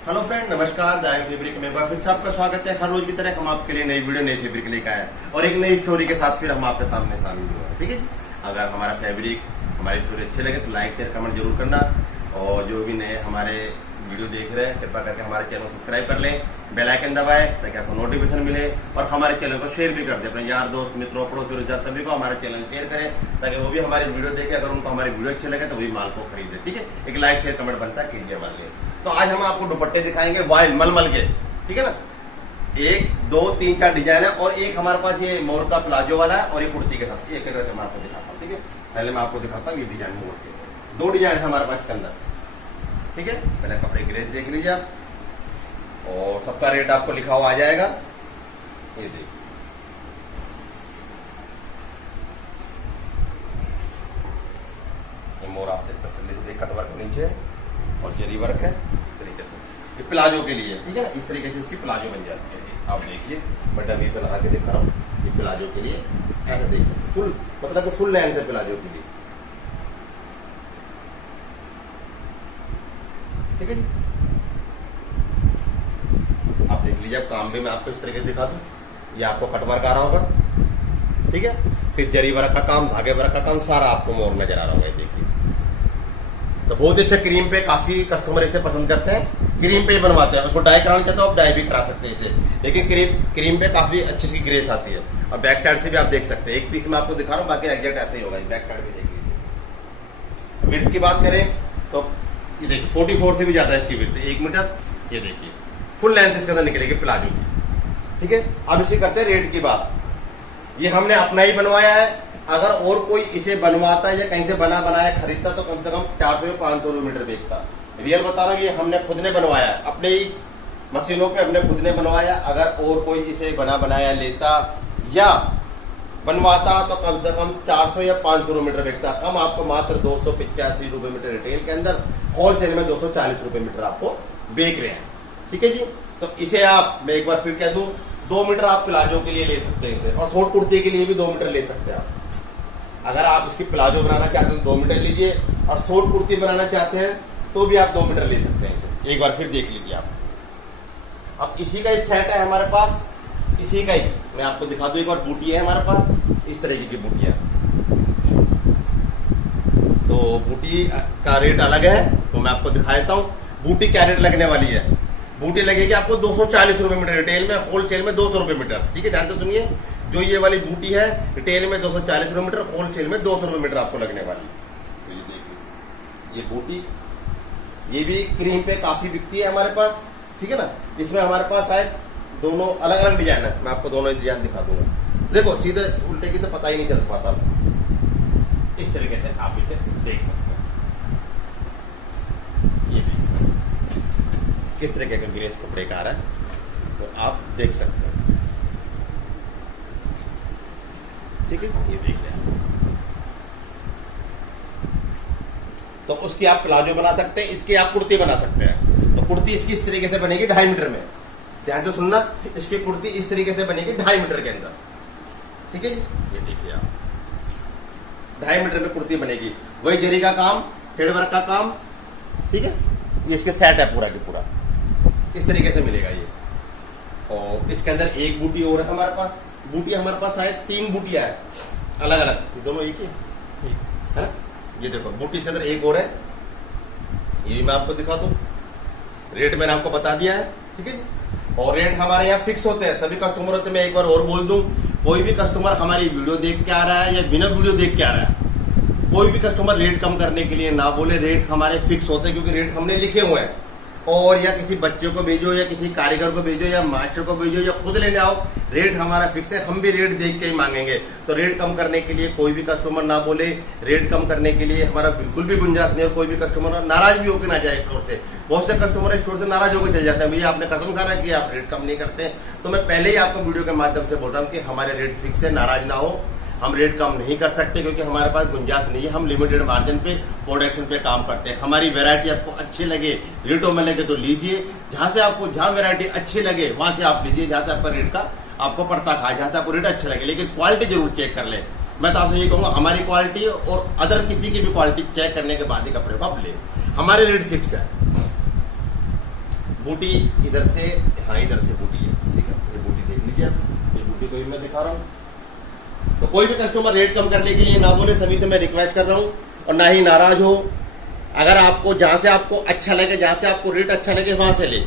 Hello friend, नमस्कार। दाया fabric में एक बार फिर से आपका स्वागत है। हर रोज की तरह हम आपके लिए नई वीडियो नई फैब्रिक लेकर आए और एक नई स्टोरी के साथ फिर हम आपके सामने शामिल हुए हैं। ठीक है, अगर हमारा फैब्रिक हमारी स्टोरी अच्छी लगे तो लाइक शेयर कमेंट जरूर करना, और जो भी नए हमारे वीडियो देख रहे हैं कृपया करके हमारे चैनल को सब्सक्राइब कर लें, बेल आइकन दबाएं ताकि आपको नोटिफिकेशन मिले, और हमारे चैनल को शेयर भी कर दें अपने यार दोस्त मित्रों पड़ोसियों सभी को हमारे चैनल शेयर करें ताकि वो भी हमारी वीडियो देखें। अगर उनको हमारी वीडियो अच्छी लगे तो वही माल को खरीदे। ठीक है, एक लाइक शेयर कमेंट बनता कीजिए हमारे लिए। तो आज हम आपको दुपट्टे दिखाएंगे वाइल्ड मलमल के। ठीक है ना, 1 2 3 4 डिजाइन है, और एक हमारे पास ये मोर का प्लाजो वाला है, और ये कुर्ती के साथ एक करके मैं आपको दिखाता हूँ। ठीक है, पहले मैं आपको दिखाता हूँ ये डिजाइन मोर के 2 डिजाइन है हमारे पास के अंदर। ठीक है, पहले कपड़े की रेंज देख लीजिए आप, और सबका रेट आपको लिखा हुआ आ जाएगा। ये देखिए, ये मोर आप तसल्ली से देख, कटवर्क नीचे और जरी वर्क है इस तरीके से। ये प्लाजो के लिए, ठीक है ना, इस तरीके से इसकी प्लाजो बन जाती है। आप देखिए, मैं डमी पे लगा के दिखा रहा हूँ। ये प्लाजो के लिए ऐसे देखिए, फुल मतलब कि फुल लेंथ है प्लाजो के लिए। ठीक है जी, आप देख लीजिए। अब काम भी मैं आपको इस तरीके से दिखा दूं, ये आपको कटवर्क आ रहा होगा। ठीक है, फिर जरी वर्क का काम, धागे वर्क का काम, सारा आपको मोर नजर आ रहा होगा। देखिए, तो बहुत अच्छा क्रीम पे काफी कस्टमर इसे पसंद करते हैं। क्रीम पे ही बनवाते हैं, उसको डाई कराना चाहते हो आप डाई भी करा सकते हैं इसे, लेकिन क्रीम पे काफी अच्छी सी ग्रेस आती है। और बैक साइड से भी आप देख सकते हैं, एक पीस में आपको दिखा रहा हूँ, बाकी एग्जैक्ट ऐसे ही होगा। बैक साइड भी देख लीजिए। विड्थ की बात करें तो ये देखिए 44 से भी ज्यादा है इसकी विड्थ, 1 मीटर। ये देखिए फुल लेंथ इसके अंदर निकलेगी प्लाजो की। ठीक है, अब इसे करते हैं रेट की बात। ये हमने अपना ही बनवाया है, अगर और कोई इसे बनवाता है या कहीं से बना बनाया खरीदता तो कम से कम 400 या 500 रुपये मीटर बेचता। रियल बता रहा हूँ, ये हमने खुद ने बनवाया है, अपने ही मशीनों पे हमने खुद ने बनवाया। अगर और कोई इसे बना बनाया लेता या बनवाता तो कम से कम 400 या 500 रुपये मीटर बेचता। हम आपको मात्र 285 रुपये मीटर रिटेल के अंदर, होलसेल में 240 रुपये मीटर आपको बेच रहे हैं। ठीक है जी, तो इसे आप, मैं एक बार फिर कह दूं, 2 मीटर आप प्लाजो के लिए ले सकते हैं इसे, और शॉर्ट कुर्ती के लिए भी 2 मीटर ले सकते हैं आप। अगर आप इसकी प्लाजो बनाना चाहते हैं तो 2 मीटर लीजिए, और शॉर्ट कुर्ती बनाना चाहते हैं तो भी आप 2 मीटर ले सकते हैं इसे। एक बार फिर देख लीजिए आप। अब इसी का सेट है हमारे पास, इसी का ही मैं आपको दिखा दूं। एक और बूटी है हमारे पास, इस तरीके की बूटियां। तो बूटी का रेट अलग है, तो मैं आपको दिखा देता हूँ बूटी क्या रेट लगने वाली है। बूटी लगेगी आपको 240 रुपये मीटर रिटेल में, होलसेल में 200 रुपये मीटर। ठीक है, ध्यान से सुनिए, जो ये वाली बूटी है रिटेल में 240 रुपये मीटर, होलसेल में 200 रुपये मीटर आपको लगने वाली। तो ये देखिए, ये बूटी ये भी क्रीम पे काफी बिकती है हमारे पास। ठीक है ना, इसमें हमारे पास है दोनों अलग अलग डिजाइन है, मैं आपको दोनों डिजाइन दिखा दूंगा। देखो सीधे उल्टे की तो पता ही नहीं चल पाता, इस तरीके से आप इसे देख सकते हैं। ये देखिए किस तरीके का ग्रेस कपड़े का आ रहा है, तो आप देख सकते हैं। ठीक है, ये देख लें। तो उसकी आप प्लाजो बना सकते हैं, इसकी आप कुर्ती बना सकते हैं। तो कुर्ती इसकी इस तरीके से बनेगी 2.5 मीटर में। ध्यान से सुनना, इसकी कुर्ती इस तरीके से बनेगी 2.5 मीटर के अंदर। ठीक है जी, ये देखिए आप 2.5 मीटर में कुर्ती बनेगी। वही जरी का काम, थ्रेड वर्क का काम। ठीक है, ये इसके सेट है पूरा के पूरा, इस तरीके से मिलेगा ये। और इसके अंदर एक बूटी और है हमारे पास। बूटी हमारे पास है 3 बूटियां है अलग अलग, दोनों एक ही है ना। ये देखो बूटी इसके अंदर एक और है, ये मैं आपको दिखा दूं। रेट मैंने आपको बता दिया है। ठीक है जी, और रेट हमारे यहाँ फिक्स होते हैं सभी कस्टमरों से। मैं एक बार और बोल दूं, कोई भी कस्टमर हमारी वीडियो देख के आ रहा है या बिना वीडियो देख के आ रहा है, कोई भी कस्टमर रेट कम करने के लिए ना बोले। रेट हमारे फिक्स होते हैं, क्योंकि रेट हमने लिखे हुए हैं। और या किसी बच्चे को भेजो या किसी कारीगर को भेजो या मास्टर को भेजो या खुद लेने आओ, रेट हमारा फिक्स है। हम भी रेट देख के ही मांगेंगे। तो रेट कम करने के लिए कोई भी कस्टमर ना बोले, रेट कम करने के लिए हमारा बिल्कुल भी गुंजाइश नहीं है। कोई भी कस्टमर नाराज भी होकर ना जाए स्टोर से। बहुत से कस्टमर स्टोर से नाराज होकर चले जाते हैं, भैया आपने कसम खा रहा है कि आप रेट कम नहीं करते। तो मैं पहले ही आपको वीडियो के माध्यम से बोल रहा हूँ कि हमारे रेट फिक्स है, नाराज ना हो। हम रेट कम नहीं कर सकते क्योंकि हमारे पास गुंजाइश नहीं है। हम लिमिटेड मार्जिन पे प्रोडक्शन पे काम करते हैं। हमारी वैरायटी आपको अच्छी लगे, रेटों में लगे तो लीजिए। जहां वैरायटी अच्छी लगे वहां से आप लीजिए, जहां से आपका रेट का आपको पड़ता खाए, जहां से आपको रेट अच्छा लगे। लेकिन क्वालिटी जरूर चेक कर ले। मैं तो आपसे ये कहूंगा, हमारी क्वालिटी और अदर किसी की भी क्वालिटी चेक करने के बाद ही कपड़े को आप ले। हमारे रेट फिक्स है। बूटी इधर से, हाँ इधर से बूटी है, ठीक है, ये बूटी देख लीजिए आप, ये बूटी को भी मैं दिखा रहा हूँ। तो कोई भी कस्टमर रेट कम करने के लिए ना बोले, सभी से मैं रिक्वेस्ट कर रहा हूँ, और ना ही नाराज हो। अगर आपको जहाँ से आपको अच्छा लगे, जहाँ से आपको रेट अच्छा लगे वहाँ से ले।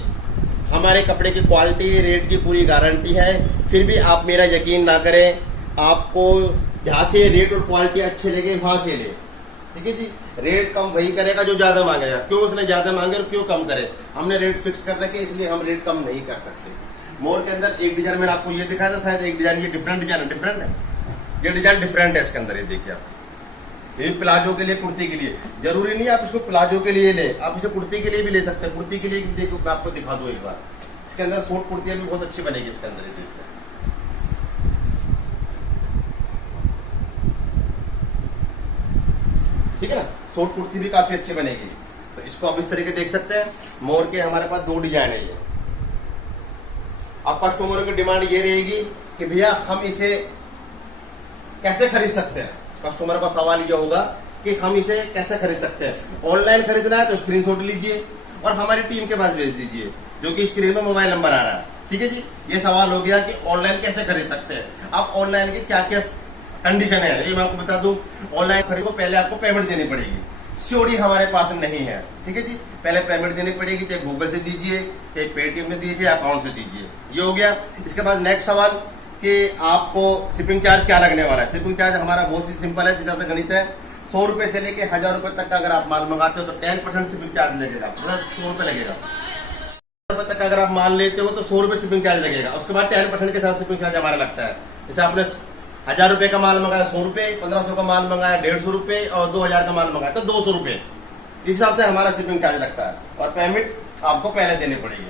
हमारे कपड़े की क्वालिटी, रेट की पूरी गारंटी है। फिर भी आप मेरा यकीन ना करें, आपको जहाँ से रेट और क्वालिटी अच्छे लगे वहाँ से ले, ठीक है जी। रेट कम वही करेगा जो ज्यादा मांगेगा। क्यों उसने ज्यादा मांगे और क्यों कम करे? हमने रेट फिक्स कर रखे, इसलिए हम रेट कम नहीं कर सकते। मोर के अंदर एक डिजाइन मैंने आपको ये दिखाया था, एक डिजाइन ये डिफरेंट डिजाइन है, डिफरेंट है, ये डिजाइन डिफरेंट है इसके अंदर। ये देखिए आप, ये प्लाजो के लिए, कुर्ती के लिए, जरूरी नहीं आप इसको प्लाजो के लिए ले, आप इसे कुर्ती के लिए भी ले सकते हैं। कुर्ती के लिए देखो, मैं आपको दिखा दूं एक बार, इसके अंदर शॉर्ट कुर्तियां भी बहुत अच्छी बनेगी इसके अंदर। ठीक है ना, शॉर्ट कुर्ती भी काफी अच्छी बनेगी। तो इसको आप इस तरीके देख सकते हैं। मोर के हमारे पास दो डिजाइन है ये। अब कस्टमरों की डिमांड ये रहेगी कि भैया हम इसे कैसे खरीद सकते हैं। कस्टमर का सवाल ये होगा कि हम इसे कैसे खरीद सकते हैं। ऑनलाइन खरीदना है तो स्क्रीनशॉट लीजिए और हमारी टीम के पास भेज दीजिए, जो कि स्क्रीन में मोबाइल नंबर आ रहा है, ठीक है जी। ये सवाल हो गया कि ऑनलाइन कैसे खरीद सकते हैं। अब ऑनलाइन की क्या क्या कंडीशन है ये मैं आपको बता दूं। ऑनलाइन खरीदो, पहले आपको पेमेंट देनी पड़ेगी। सीओडी हमारे पास नहीं है, ठीक है जी। पहले पेमेंट देनी पड़ेगी, चाहे गूगल से दीजिए, चाहे पेटीएम से दीजिए, अकाउंट से दीजिए। ये हो गया। इसके बाद नेक्स्ट सवाल कि आपको शिपिंग चार्ज क्या लगने वाला है। शिपिंग चार्ज हमारा बहुत ही सिंपल है, सीधा सा गणित है। 100 रुपए से लेके 1000 रुपए तक का अगर आप माल मंगाते हो तो 10% शिपिंग चार्ज लगेगा, प्लस 100 रुपए लगेगा। 1000 रुपए तक अगर आप माल लेते हो तो 100 रुपए शिपिंग चार्ज लगेगा। उसके बाद 10% के साथ शिपिंग चार्ज हमारा लगता है। जैसे आपने 1000 रुपए का माल मंगाया 100 रुपए, 1500 का माल मंगाया 150 रुपए, और 2000 का माल मंगाया तो 200 रुपए। इस हिसाब से हमारा शिपिंग चार्ज लगता है, और पेमेंट आपको पहले देनी पड़ेगी।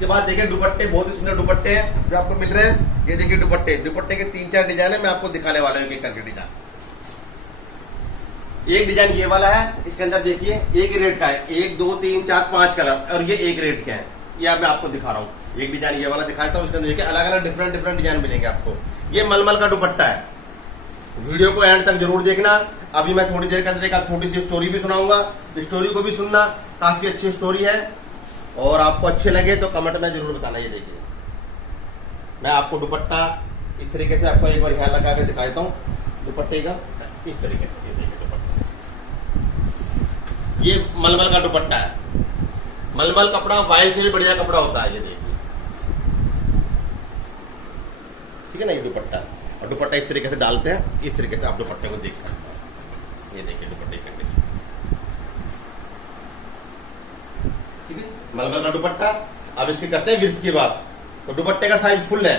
के बाद देखिए दुपट्टे, बहुत ही सुंदर दुपट्टे हैं जो आपको मिल रहे हैं। ये देखिए दुपट्टे, दुपट्टे के 3-4 डिजाइन है, मैं आपको दिखाने वाला हूँ एक एक करके डिजाइन। एक डिजाइन ये वाला है, इसके अंदर देखिए एक ही रेट का है, 1 2 3 4 5 कलर, और ये एक रेट के हैं। ये मैं आपको दिखा रहा हूँ। एक डिजाइन ये वाला दिखाता हूँ, इसके अंदर देखिए अलग अलग डिफरेंट डिफरेंट डिजाइन मिलेंगे आपको। ये मलमल का दुपट्टा है। वीडियो को एंड तक जरूर देखना। अभी मैं थोड़ी देर के अंदर एक छोटी सी स्टोरी भी सुनाऊंगा, स्टोरी को भी सुनना। काफी अच्छी स्टोरी है, और आपको अच्छे लगे तो कमेंट में जरूर बताना। ये देखिए मैं आपको दुपट्टा इस तरीके से आपको एक बार ख्याल लगा के दिखा देता हूँ। दुपट्टे का इस तरीके से, ये देखिए दुपट्टा, ये मलमल का दुपट्टा है। मलमल कपड़ा वाइल से भी बढ़िया कपड़ा होता है। ये देखिए, ठीक है ना, ये दुपट्टा, और दुपट्टा इस तरीके से डालते हैं, इस तरीके से आप दुपट्टे को देख सकते हैं। ये देखिए दुपट्टे की कंडीशन, ठीक है, मलमल का दुपट्टा। अब इसकी करते हैं विड्थ की बात। तो दुपट्टे का साइज फुल है,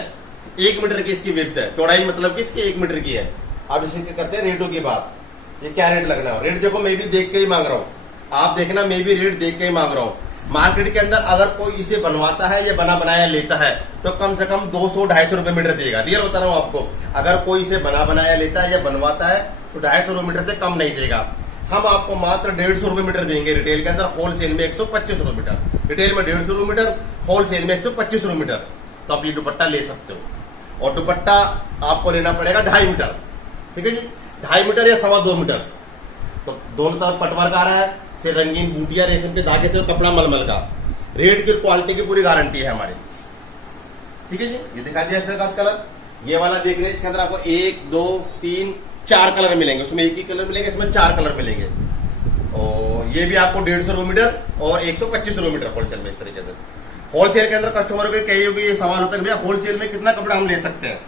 1 मीटर की इसकी विड्थ है, चौड़ाई मतलब कि इसकी 1 मीटर की है। अब इसकी करते हैं रेटों की बात। ये क्या रेट लगना है? रेट देखो, मैं भी देख के ही मांग रहा हूँ, आप देखना, मैं भी रेट देख के ही मांग रहा हूँ। मार्केट के अंदर अगर कोई इसे बनवाता है या बना बनाया लेता है तो कम से कम 200-250 रुपए मीटर देगा। रियल बता रहा हूँ आपको, अगर कोई इसे बना बनाया लेता है या बनवाता है तो 250 रुपए मीटर से कम नहीं देगा। हम आपको मात्र 150 रुपए मीटर देंगे रिटेल के अंदर, होलसेल में 125 रुपए मीटर। रिटेल में 150 रुपए मीटर, होलसेल में 125 रुपए मीटर। तो आप ये दुपट्टा ले सकते हो। और दुपट्टा आपको लेना पड़ेगा 2.5 मीटर, ठीक है जी, 2.5 मीटर या 2.25 मीटर। तो दोनों तरफ पटवर्क आ रहा है, फिर रंगीन बूटिया रेशम के धागे से, कपड़ा मलमल का। रेट की क्वालिटी की पूरी गारंटी है हमारी, ठीक है जी। ये दिखा दिया इसका कलर, ये वाला देख रहे हैं, इसके अंदर आपको 1 2 3 4 कलर मिलेंगे। उसमें एक ही कलर मिलेंगे, इसमें 4 कलर मिलेंगे। और ये भी आपको 150 रुपए मीटर और 125 रुपए मीटर होलसेल में। इस तरीके से होलसेल के अंदर कस्टमरों के कई होगी ये सवाल होता है भैया होलसेल में कितना कपड़ा हम ले सकते हैं।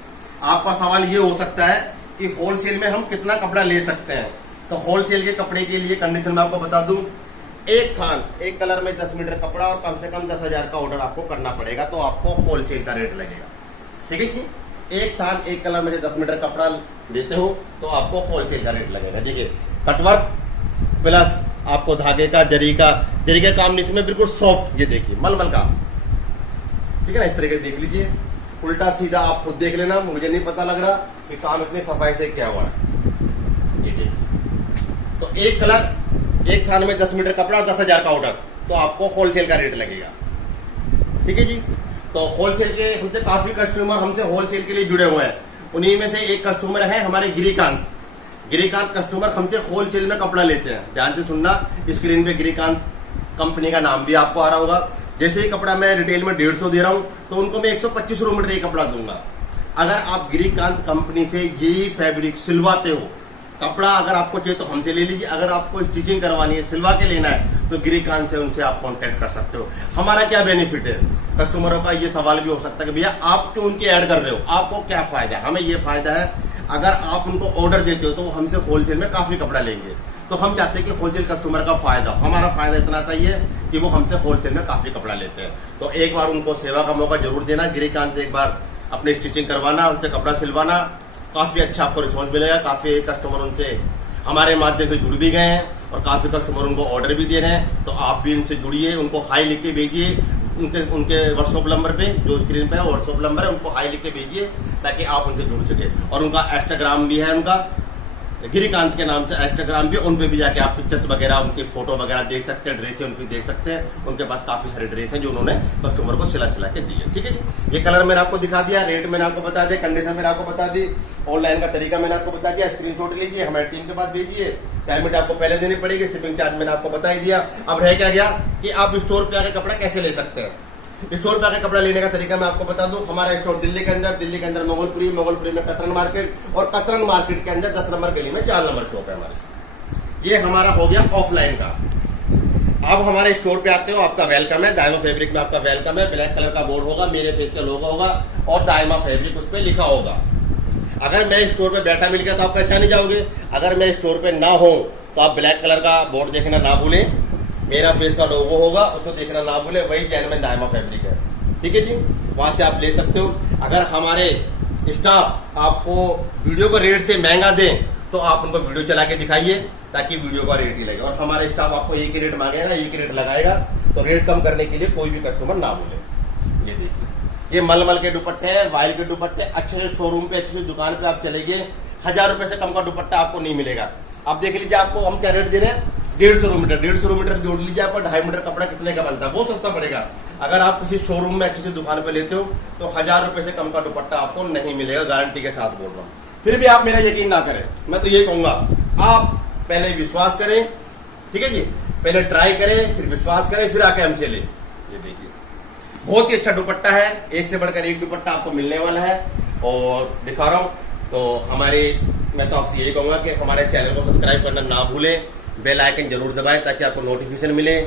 आपका सवाल ये हो सकता है कि होलसेल में हम कितना कपड़ा ले सकते हैं। तो होलसेल के कपड़े के लिए कंडीशन में आपको बता दूं, एक थान एक कलर में 10 मीटर कपड़ा और कम से कम 10,000 का ऑर्डर आपको करना पड़ेगा, तो आपको होलसेल का रेट लगेगा, ठीक है जी। एक थान एक कलर में 10 मीटर कपड़ा लेते हो तो आपको होलसेल का रेट लगेगा। देखिए कटवर्क प्लस आपको धागे का जरी का काम नीचे में बिल्कुल सॉफ्ट, ये देखिए मलमल का, ठीक है ना। इस तरीके से देख लीजिए, उल्टा सीधा आप खुद देख लेना, मुझे नहीं पता लग रहा कि काम इतनी सफाई से क्या हुआ है। ये देखिए, तो एक कलर एक थान में 10 मीटर कपड़ा और 10,000 का ऑर्डर, तो आपको होलसेल का रेट लगेगा, ठीक है जी। तो होलसेल के हमसे काफी कस्टमर हमसे होलसेल के लिए जुड़े हुए हैं। उन्हीं में से एक कस्टमर है हमारे गिरिकांत कस्टमर हमसे होलसेल में कपड़ा लेते हैं। ध्यान से सुनना, स्क्रीन पे गिरिकांत कंपनी का नाम भी आपको आ रहा होगा। जैसे ही कपड़ा मैं रिटेल में 150 दे रहा हूं तो उनको मैं 125 रुपये मीटर ये कपड़ा दूंगा। अगर आप गिरीकांत कंपनी से यही फैब्रिक सिलवाते हो, कपड़ा अगर आपको चाहिए तो हमसे ले लीजिए, अगर आपको स्टिचिंग करवानी है, सिलवा के लेना है तो गिरीकांत से उनसे आप कांटेक्ट कर सकते हो। हमारा क्या बेनिफिट है, कस्टमरों का ये सवाल भी हो सकता है कि भैया आप क्यों उनके ऐड कर रहे हो, आपको क्या फायदा है। हमें ये फायदा है, अगर आप उनको ऑर्डर देते हो तो वो हमसे होलसेल में काफी कपड़ा लेंगे, तो हम चाहते हैं कि होलसेल कस्टमर का फायदा, हमारा फायदा इतना चाहिए कि वो हमसे होलसेल में काफी कपड़ा लेते हैं। तो एक बार उनको सेवा का मौका जरूर देना, गिरीकांत से एक बार अपनी स्टिचिंग करवाना, उनसे कपड़ा सिलवाना, काफी अच्छा आपको रिस्पॉन्स मिलेगा। काफी कस्टमर उनसे हमारे माध्यम से जुड़ भी गए हैं और काफी कस्टमर उनको ऑर्डर भी दे रहे हैं। तो आप भी उनसे जुड़िए, उनको हाई लिख के भेजिए, उनके व्हाट्सएप नंबर पे जो स्क्रीन पे है व्हाट्सएप नंबर है, उनको हाई लिख के भेजिए ताकि आप उनसे जुड़ सके। और उनका इंस्टाग्राम भी है, उनका गिरीकांत के नाम से इंस्टाग्राम भी, उन पे भी जाके आप पिक्चर्स वगैरह, उनकी फोटो वगैरह देख सकते हैं, ड्रेसें उनकी देख सकते हैं। उनके पास काफी सारे ड्रेस हैं जो उन्होंने कस्टमर को सिला के दी है। ठीक है जी, ये कलर मैंने आपको दिखा दिया, रेट मैंने आपको बता दिया, कंडीशन मैंने आपको बता दी, ऑनलाइन का तरीका मैंने आपको बता दिया। स्क्रीनशॉट लीजिए, हमारी टीम के पास भेजिए, पेमेंट आपको पहले देनी पड़ेगी, शिपिंग चार्ज मैंने आपको बता ही दिया। अब रह क्या गया कि आप स्टोर पे आके कपड़ा कैसे ले सकते हैं। स्टोर पे आके कपड़ा लेने का तरीका मैं आपको बता दूं। हमारा स्टोर दिल्ली के अंदर मोगलपुरी में कतरन मार्केट, और कतरन मार्केट के अंदर 10 नंबर गली में 4 नंबर शॉप है हमारी। ये हमारा हो गया ऑफलाइन का। अब हमारे स्टोर पे आते हो, आपका वेलकम है, दायमा फैब्रिक में आपका वेलकम है। ब्लैक कलर का बोर्ड होगा, मेरे फेस का लोगो होगा और दायमा फैब्रिक उस पर लिखा होगा। अगर मैं स्टोर पे बैठा मिल गया तो आप पहचाने जाओगे। अगर मैं स्टोर पे ना हो तो आप ब्लैक कलर का बोर्ड देखना ना भूलें, मेरा फेस का लोगो होगा उसको देखना ना भूले, वही जेन्युइन दायमा फैब्रिक है। ठीक है जी, वहां से आप ले सकते हो। अगर हमारे स्टाफ आपको वीडियो का रेट से महंगा दें तो आप उनको वीडियो चला के दिखाइए ताकि वीडियो का रेट ही लगे, और हमारे स्टाफ आपको एक ही रेट मांगेगा, एक ही रेट लगाएगा। तो रेट कम करने के लिए कोई भी कस्टमर ना बोले। ये देखिए, ये मलमल के दुपट्टे हैं, वाइल के दुपट्टे, अच्छे से शोरूम पे, अच्छे से दुकान पे आप चलेंगे, 1000 रुपए से कम का दुपट्टा आपको नहीं मिलेगा। अब देख लीजिए, आपको हम क्या रेट दे रहे हैं, 150 मीटर। 150 मीटर जोड़ लीजिए, आपको 2.5 मीटर कपड़ा कितने का बनता है, बहुत सस्ता पड़ेगा। अगर आप किसी शोरूम में अच्छी सी दुकान पे लेते हो तो 1000 रुपए से कम का दुपट्टा आपको नहीं मिलेगा, गारंटी के साथ बोल रहा हूँ। फिर भी आप मेरा यकीन ना करें, मैं तो ये कहूंगा, आप पहले विश्वास करें। ठीक है जी, पहले ट्राई करें, फिर विश्वास करें, फिर आके हमसे ले। ये देखिए, बहुत ही अच्छा दुपट्टा है, एक से बढ़कर एक दुपट्टा आपको मिलने वाला है और दिखा रहा हूं। तो मैं तो आपसे यही कहूंगा कि हमारे चैनल को सब्सक्राइब करना ना भूलें, बेल आइकन जरूर दबाएं ताकि आपको नोटिफिकेशन मिले।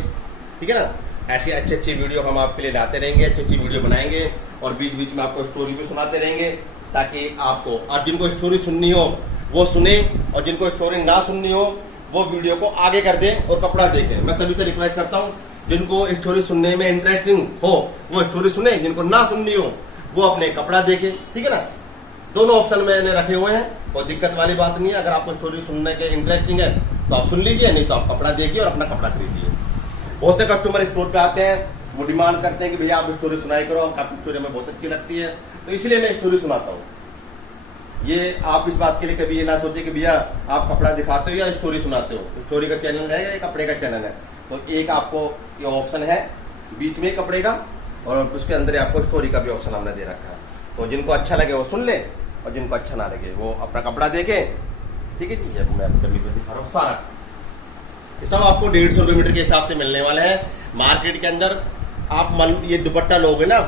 ठीक है ना, ऐसी अच्छी वीडियो हम आपके लिए लाते रहेंगे, अच्छी वीडियो बनाएंगे और बीच बीच में आपको स्टोरी भी सुनाते रहेंगे ताकि आपको, और जिनको स्टोरी सुननी हो वो सुने और जिनको स्टोरी ना सुननी हो वो वीडियो को आगे कर दें और कपड़ा देखें। मैं सभी से रिक्वेस्ट करता हूँ, जिनको स्टोरी सुनने में इंटरेस्टिंग हो वो स्टोरी सुने, जिनको ना सुननी हो वो अपने कपड़ा देखे। ठीक है ना, दोनों ऑप्शन मैंने रखे हुए हैं, कोई दिक्कत वाली बात नहीं है। अगर आपको स्टोरी सुनने के इंटरेस्टिंग है तो आप सुन लीजिए, नहीं तो आप कपड़ा देखिए और अपना कपड़ा खरीदिए। बहुत से कस्टमर स्टोर पे आते हैं, वो डिमांड करते हैं कि भैया आप स्टोरी सुनाई करो, आपकी स्टोरी हमें बहुत अच्छी लगती है, तो इसलिए मैं स्टोरी सुनाता हूँ। ये आप इस बात के लिए कभी ये ना सोचे कि भैया आप कपड़ा दिखाते हो या स्टोरी सुनाते हो। स्टोरी का चैनल है या कपड़े का चैनल है, तो एक आपको ये ऑप्शन है बीच में कपड़े का, और उसके अंदर आपको स्टोरी का भी ऑप्शन हमने दे रखा है। तो जिनको अच्छा लगे वो सुन ले और जिनको अच्छा ना लगे वो अपना कपड़ा देखे। ठीक है जी, मैं डमी पे दिखा रहा हूँ सारा, ये सब आपको 150 रुपये मीटर के हिसाब से मिलने वाला है। मार्केट के अंदर आप ये दुपट्टा लोगे ना,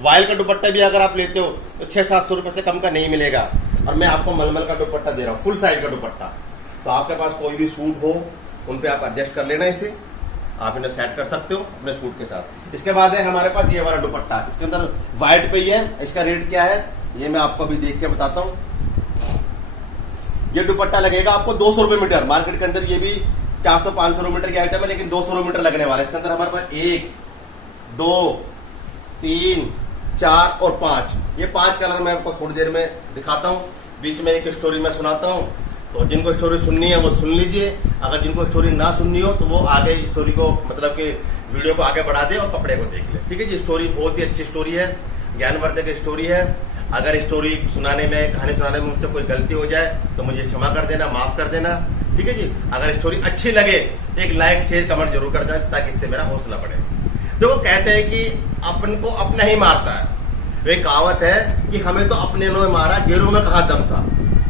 वाइल का दुपट्टा भी अगर आप लेते हो तो 600-700 रुपए से कम का नहीं मिलेगा, और मैं आपको मलमल का दुपट्टा दे रहा हूँ, फुल साइज का दुपट्टा। तो आपके पास कोई भी सूट हो उन पे आप एडजस्ट कर लेना, इसे आप इन्हें सेट कर सकते हो अपने सूट के साथ। इसके बाद है हमारे पास ये वाला दुपट्टा, इसके अंदर व्हाइट पे ही है। इसका रेट क्या है ये मैं आपको अभी देख के बताता हूँ। ये दुपट्टा लगेगा आपको 200 रुपये मीटर। मार्केट के अंदर ये भी 400-500 मीटर की आइटम है, लेकिन 200 मीटर लगने वाला है। इसके अंदर हमारे पास 1, 2, 3, 4 और 5, ये 5 कलर मैं आपको थोड़ी देर में दिखाता हूँ। बीच में एक स्टोरी मैं सुनाता हूँ, तो जिनको स्टोरी सुननी है वो सुन लीजिए, अगर जिनको स्टोरी ना सुननी हो तो वो आगे स्टोरी को, मतलब कि वीडियो को आगे बढ़ा दे और कपड़े को देख ले। ठीक है जी, स्टोरी बहुत ही अच्छी स्टोरी है, ज्ञानवर्धक स्टोरी है। अगर स्टोरी सुनाने में, कहानी सुनाने में मुझसे कोई गलती हो जाए तो मुझे क्षमा कर देना, माफ कर देना। ठीक है जी, अगर स्टोरी अच्छी लगे एक लाइक शेयर कमेंट जरूर कर देना ताकि इससे मेरा हौसला बढ़े। देखो कहते हैं कि अपन को अपना ही मारता है, वे कहावत है कि हमें तो अपने ने मारा, गेरों में कहा दम था।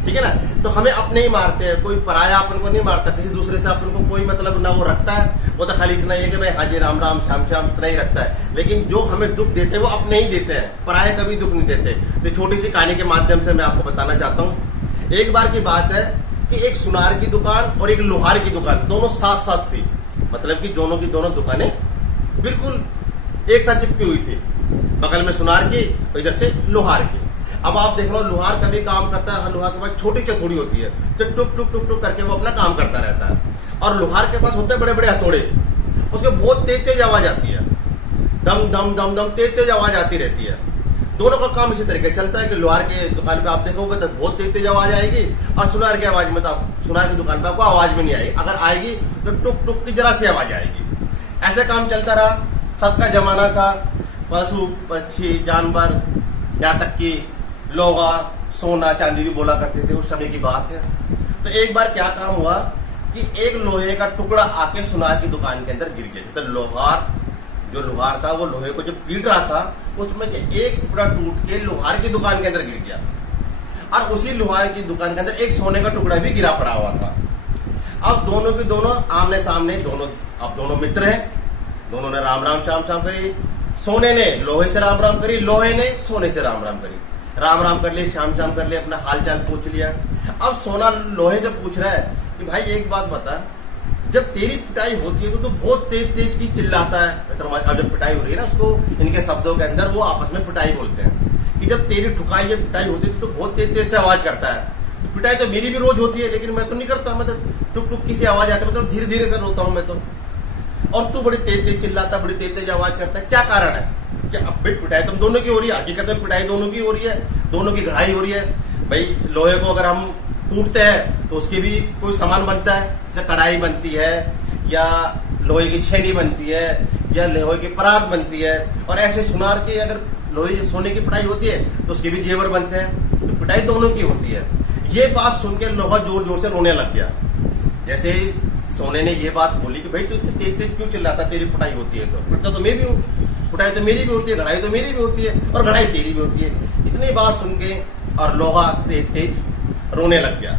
ठीक है ना, तो हमें अपने ही मारते हैं, कोई पराया अपन को नहीं मारता, किसी दूसरे से अपन को कोई मतलब ना वो रखता है, वो तो खाली इतना ही है कि भाई हाजी राम राम श्याम श्याम इतना ही रखता है। लेकिन जो हमें दुख देते हैं वो अपने ही देते हैं, पराये कभी दुख नहीं देते। तो छोटी सी कहानी के माध्यम से मैं आपको बताना चाहता हूँ। एक बार की बात है कि एक सुनार की दुकान और एक लोहार की दुकान दोनों साथ साथ थी, मतलब कि दोनों की दोनों दुकानें बिल्कुल एक साथ चिपकी हुई थी, बगल में सुनार की और इधर से लोहार की। अब आप देख लो, लोहार कभी काम करता है, लोहार के पास छोटी हथौड़ी होती है, तो टुक टुक टुक टुक करके वो अपना काम करता रहता है। और लोहार के पास होते हैं बड़े बड़े हथौड़े, उसके बहुत तेज तेज आवाज आती है, दम दम दम दम तेज तेज आवाज आती रहती है। दोनों का काम इसी तरीके चलता है कि लोहार के दुकान पे आप देखोगे तो बहुत तेज तेज आवाज आएगी, और सुनार की आवाज में तो सुनार की दुकान पे आपको आवाज भी नहीं आएगी, अगर आएगी तो टुक टुक की जरा सी आवाज आएगी। ऐसे काम चलता रहा। सत का जमाना था, पशु पक्षी जानवर, यहाँ तक कि लोहा सोना चांदी भी बोला करते थे, उस समय की बात है। तो एक बार क्या काम हुआ कि एक लोहे का टुकड़ा आके सुनार की दुकान के अंदर गिर गया। तो लोहार था वो लोहे को जब पीट रहा था, उसमें से एक टुकड़ा टूट के लोहार की दुकान के अंदर गिर गया, और उसी लोहार की दुकान के अंदर एक सोने का टुकड़ा भी गिरा पड़ा हुआ था। अब दोनों की दोनों आमने सामने, दोनों मित्र हैं, दोनों ने राम राम श्याम श्याम करी। सोने ने लोहे से राम राम करी, लोहे ने सोने से राम राम करी, राम राम कर लिए, श्याम श्याम कर लिए, अपना हाल चाल पूछ लिया। अब सोना लोहे से पूछ रहा है कि भाई एक बात बता, जब तेरी पिटाई होती है तो बहुत तेज तेज की चिल्लाता है। तो अब जब पिटाई हो रही है ना, उसको इनके शब्दों के अंदर वो आपस में पिटाई बोलते हैं कि जब तेरी ठुकाई या पिटाई होती है तो बहुत तेज तेज से आवाज करता है। तो पिटाई तो मेरी भी रोज होती है, लेकिन मैं तो नहीं करता, मतलब टुक टुक की सी आवाज आती है, मतलब धीरे धीरे से रोता हूं मैं तो, और तू बड़ी तेज तेज चिल्लाता, बड़ी तेज तेज आवाज करता है, क्या कारण है? कि अब भाई पिटाई तुम दोनों की हो रही है, हकीकत में पिटाई दोनों की हो रही है, दोनों की गढ़ाई हो रही है। भाई लोहे को अगर हम कूटते हैं तो उसके भी कोई सामान बनता है, जैसे कढ़ाई बनती है, या लोहे की छेनी बनती है, या लोहे की परात बनती है। और ऐसे सुनार की अगर लोहे सोने की पिटाई होती है तो उसके भी जेवर बनते हैं, तो पिटाई दोनों की होती है। ये बात सुन के लोहा जोर जोर से रोने लग गया। जैसे ही सोने ने ये बात बोली कि भाई तू तेज तेज क्यों चिल्लाता, तेरी पिटाई होती है तो पिटता तो मैं भी हूँ, पिटाई तो मेरी भी होती है, गढ़ाई तो मेरी भी होती है, और गढ़ाई तेरी भी होती है। इतनी बात सुन के और लोहा तेज तेज रोने लग गया।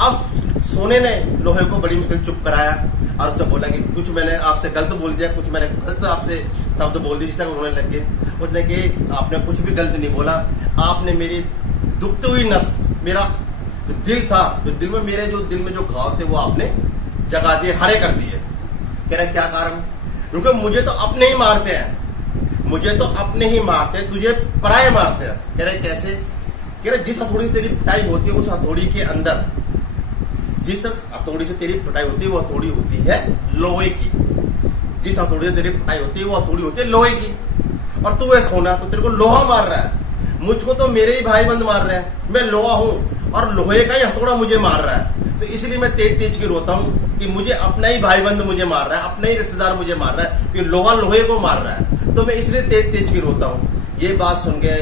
अब सोने ने लोहे को बड़ी मुश्किल चुप कराया और उससे बोला कि कुछ मैंने आपसे गलत बोल दिया, कुछ मैंने गलत आपसे शब्द बोल दिए, जिससे रोने लग गए। उसने कि आपने कुछ भी गलत नहीं बोला, आपने मेरी दुखती हुई नस, मेरा जो दिल था, जो दिल में मेरे जो दिल में जो घाव थे वो आपने जगा दिए, हरे कर दिए। कह रहे क्या कारण? क्योंकि मुझे तो अपने ही मारते हैं, मुझे तो अपने ही मारते हैं, तुझे पराये मारते हैं। कह रहे कैसे? कह रहे जिस हथौड़ी से तेरी पिटाई होती है उस हथौड़ी के अंदर, जिस हथौड़ी से तेरी पिटाई होती है वो हथौड़ी होती है लोहे की। जिस हथौड़ी से तेरी पिटाई होती है वो हथौड़ी होती है लोहे की, और तू है सोना, तो तेरे को लोहा मार रहा है। मुझको तो मेरे ही भाई बंद मार रहे हैं, मैं लोहा हूं और लोहे का ही हथौड़ा मुझे मार रहा है। तो इसलिए मैं तेज तेज की रोता हूँ कि मुझे अपना ही भाई बंद मुझे मार रहा है, अपना ही रिश्तेदार मुझे मार रहा है, कि लोहा लोहे को मार रहा है, तो मैं इसलिए तेज तेज की रोता हूँ। ये बात सुन के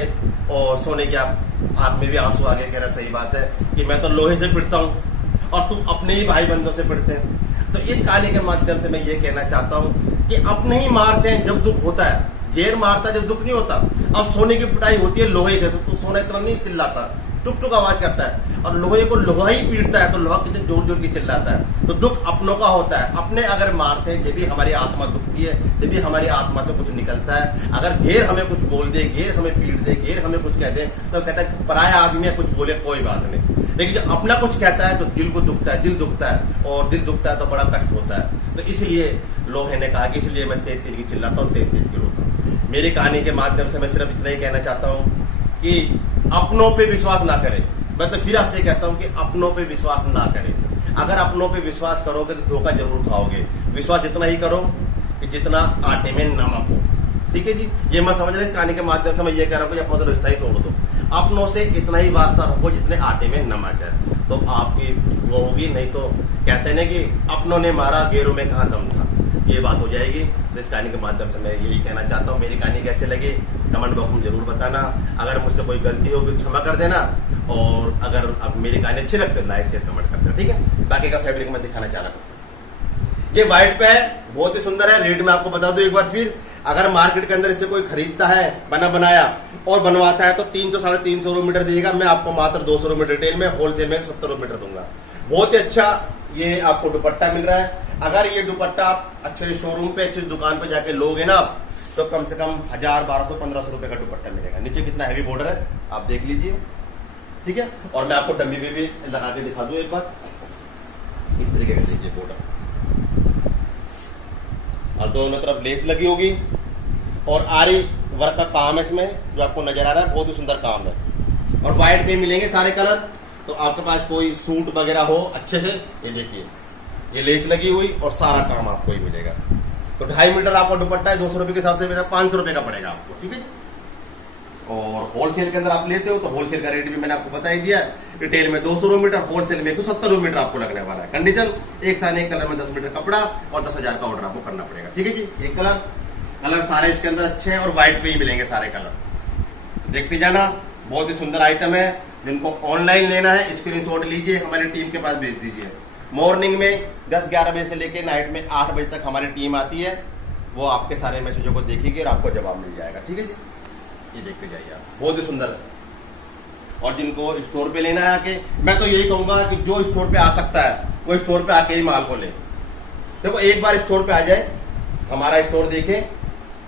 और सोने के आंख में भी आंसू आ गए। कह रहा सही बात है कि मैं तो लोहे से पिटता हूँ और तुम अपने ही भाई बंदों से पिटते हैं। तो इस कहानी के माध्यम से मैं ये कहना चाहता हूँ कि अपने ही मारते हैं जब दुख होता है, गैर मारता जब दुख नहीं होता। अब सोने की पिटाई होती है लोहे से, तो सोना इतना नहीं चिल्लाता, टुक टुक आवाज करता है, और लोहे को लोहा ही पीटता है तो लोहा कितने जोर जोर की चिल्लाता है। तो दुख अपनों का होता है, अपने अगर मारते हैं जब भी हमारी आत्मा दुखती है, जब भी हमारी आत्मा से कुछ निकलता है। अगर घेर हमें कुछ बोल दे, घेर हमें पीट दे, घेर हमें कुछ कह दे, तो कहता है पराया आदमी कुछ बोले कोई बात नहीं, लेकिन जब अपना कुछ कहता है तो दिल को दुखता है, दिल दुखता है, और दिल दुखता है तो बड़ा कष्ट होता है। तो इसलिए लोहे ने कहा कि इसलिए मैं तेज तेज की चिल्लाता हूँ, तेज तेज की रोता हूँ। मेरी कहानी के माध्यम से मैं सिर्फ इतना ही कहना चाहता हूँ कि अपनों पे विश्वास ना करें। मैं तो फिर आपसे कहता हूं कि अपनों पे विश्वास ना करें। अगर अपनों पे विश्वास करोगे तो धोखा जरूर खाओगे। विश्वास जितना ही करो कि जितना आटे में नमक हो। ठीक है जी, ये मैं समझ रहे कहानी के माध्यम से मैं ये कह रहा हूँ कि अपनों से रिश्ता ही तोड़ दो। अपनों से इतना ही वास्ता रखो जितने आटे में नमक है, तो आपकी वो होगी। नहीं तो कहते हैं कि अपनों ने मारा गैरों में कहाँ दम था, ये बात हो जाएगी। तो इस कहानी के माध्यम से मैं यही कहना चाहता हूँ। मेरी कहानी कैसे लगी कमेंट बॉक्स में जरूर बताना। अगर मुझसे कोई गलती हो तो क्षमा कर देना, और अगर अब मेरी कहानी अच्छी लगती है लाइक शेयर कमेंट कर देना। ठीक है, बाकी का फैब्रिक मैं दिखाना चाह रहा हूँ। ये व्हाइट पे है, बहुत ही सुंदर है। रेट में आपको बता दूं एक बार फिर, अगर मार्केट के अंदर इसे कोई खरीदता है बना बनाया और बनवाता है तो 300 साढ़े 300 रुपये मीटर देगा। मैं आपको मात्र 200 रुपये रिटेल में, होलसेल में 70 रुपये मीटर दूंगा। बहुत ही अच्छा ये आपको दुपट्टा मिल रहा है। अगर ये दुपट्टा आप अच्छे शोरूम पे अच्छी दुकान पे जाके लोगे ना तो कम से कम 1000, 1200, 1500 रुपए का दुपट्टा मिलेगा। नीचे कितना हैवी बॉर्डर है आप देख लीजिए, ठीक है। और मैं आपको डमी पे भी लगा के दिखा दूं एक बार, इस तरीके से देखिए बॉर्डर, और दोनों तरफ लेस लगी होगी और आरी वर्क का काम है इसमें जो आपको नजर आ रहा है, बहुत ही सुंदर काम है। और व्हाइट में मिलेंगे सारे कलर, तो आपके पास कोई सूट वगैरह हो अच्छे से, ये देखिए ये लेस लगी हुई और सारा काम आपको ही मिलेगा। तो 2.5 मीटर आपको दुपट्टा है 200 रुपए के हिसाब से 500 रुपए का पड़ेगा आपको, ठीक है। और होलसेल के अंदर आप लेते हो तो होलसेल का रेट भी मैंने आपको बता ही दिया, रिटेल में 200 मीटर, होलसेल में 170 मीटर आपको लगने वाला है। कंडीशन एक था, एक कलर में 10 मीटर कपड़ा और 10,000 का ऑर्डर आपको करना पड़ेगा, ठीक है जी। एक कलर सारे इसके अंदर अच्छे हैं और व्हाइट पे ही मिलेंगे सारे कलर, देखते जाना, बहुत ही सुंदर आइटम है। जिनको ऑनलाइन लेना है स्क्रीनशॉट लीजिए, हमारी टीम के पास भेज दीजिए। मॉर्निंग में 10-11 बजे से लेकर नाइट में 8 बजे तक हमारी टीम आती है, वो आपके सारे मैसेजों को देखेगी और आपको जवाब मिल जाएगा, ठीक है जी। ये देखते जाइए आप, बहुत ही सुंदर है। और जिनको स्टोर पे लेना है आके, मैं तो यही कहूंगा कि जो स्टोर पे आ सकता है वो स्टोर पे आके ही माल को ले। देखो एक बार स्टोर पे आ जाए, हमारा स्टोर देखे,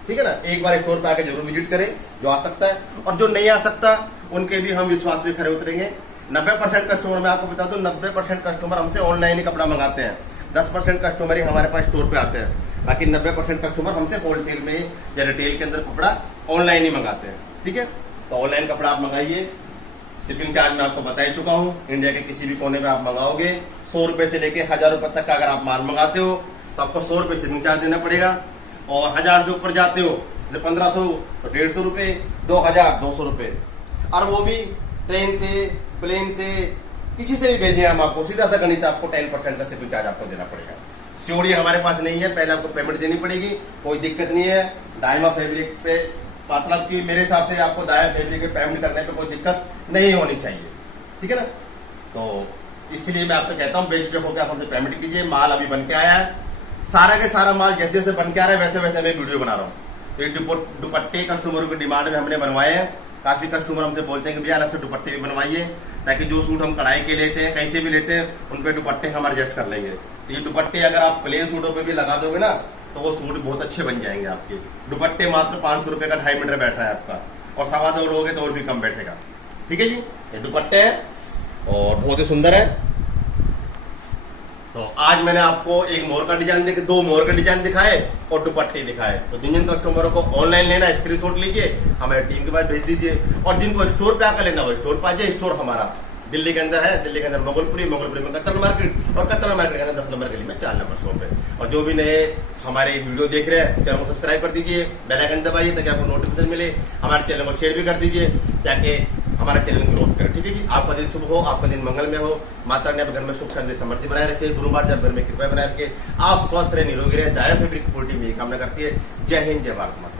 ठीक है ना, एक बार स्टोर पे आके जरूर विजिट करें जो आ सकता है। और जो नहीं आ सकता उनके भी हम विश्वास पे खड़े उतरेंगे। 90% कस्टमर, मैं आपको बता दूं 90% कस्टमर हमसे ऑनलाइन ही कपड़ा मंगाते हैं, 10% कस्टमर ही हमारे पास स्टोर पे आते हैं, बाकी 90% कस्टमर हमसे होलसेल में या रिटेल के अंदर कपड़ा ऑनलाइन ही मंगाते हैं, ठीक है। तो ऑनलाइन कपड़ा आप मंगाइए, शिपिंग चार्ज मैं आपको बता ही चुका हूँ। इंडिया के किसी भी कोने में आप मंगाओगे 100 रुपए से लेके 1000 रुपए तक का अगर आप माल मंगाते हो तो आपको 100 रुपए शिपिंग चार्ज देना पड़ेगा। और 1000 से ऊपर जाते हो 1500 तो 150 रुपए, 2000 200 रुपए। और वो भी ट्रेन से, प्लेन से, किसी से भी भेजें हम आपको, सीधा सा गणित, आपको 10% का शिपिंग चार्ज आपको देना पड़ेगा। सीओडी हमारे पास नहीं है, पहले आपको पेमेंट देनी पड़ेगी, कोई दिक्कत नहीं है। दायमा फैब्रिक पे मतलब कि मेरे हिसाब से आपको दाया फैब्रिक पे पेमेंट करने पे कोई दिक्कत नहीं होनी चाहिए, ठीक है ना। तो इसलिए मैं आपसे कहता हूँ बेझिझक होकर आप हमसे पेमेंट कीजिए। माल अभी बन के आया है, सारा के सारा माल जैसे जैसे बन के आ रहा है वैसे वैसे मैं वीडियो बना रहा हूँ। तो ये दुपट्टे कस्टमरों की डिमांड में हमने बनवाए हैं। काफी कस्टमर हमसे बोलते हैं कि भैया अलग से दुपट्टे भी बनवाइए, ताकि जो सूट हम कढ़ाई के लेते हैं, कहीं से भी लेते हैं, उन पे दुपट्टे हम एडजस्ट कर लेंगे। तो ये दुपट्टे अगर आप प्लेन सूटों पे भी लगा दोगे ना तो वो सूट बहुत अच्छे बन जाएंगे आपके। दुपट्टे मात्र 500 रुपए का 2.5 मीटर बैठ रहा है आपका, और 2.25 लोगे तो और भी कम बैठेगा, ठीक है जी। ये दुपट्टे हैं और बहुत ही सुंदर है। तो आज मैंने आपको एक मोर का डिजाइन दिखाया, 2 मोर का डिजाइन दिखाए और दुपट्टे दिखाए। तो जिन कस्टमरों को ऑनलाइन लेना है स्क्रीनशॉट लीजिए, हमारे टीम के पास भेज दीजिए। और जिनको स्टोर पे आकर लेना हो स्टोर पे आ जाए। स्टोर हमारा दिल्ली के अंदर है, दिल्ली के अंदर मोगलपुरी में कत्तल मार्केट, और कत्तल मार्केट के अंदर 10 नंबर गली में 4 नंबर शॉप है। और जो भी नए हमारे वीडियो देख रहे हैं चैनल को सब्सक्राइब कर दीजिए, बेल आइकन दबाइए ताकि आपको नोटिफिकेशन मिले। हमारे चैनल को शेयर भी कर दीजिए ताकि हमारा चैनल ग्रोथ करे, ठीक है जी। आपका दिन शुभ हो, आपका दिन मंगल में हो, माता रानी आपके घर में सुख शांति समृद्धि बनाए रखे, गुरु महाराज आप घर में कृपा बनाए रखे, आप स्वस्थ रहे, निरोगी रहे। दाया फैब्रिक की पूरी टीम यही कामना करती है। जय हिंद, जय भारत माता।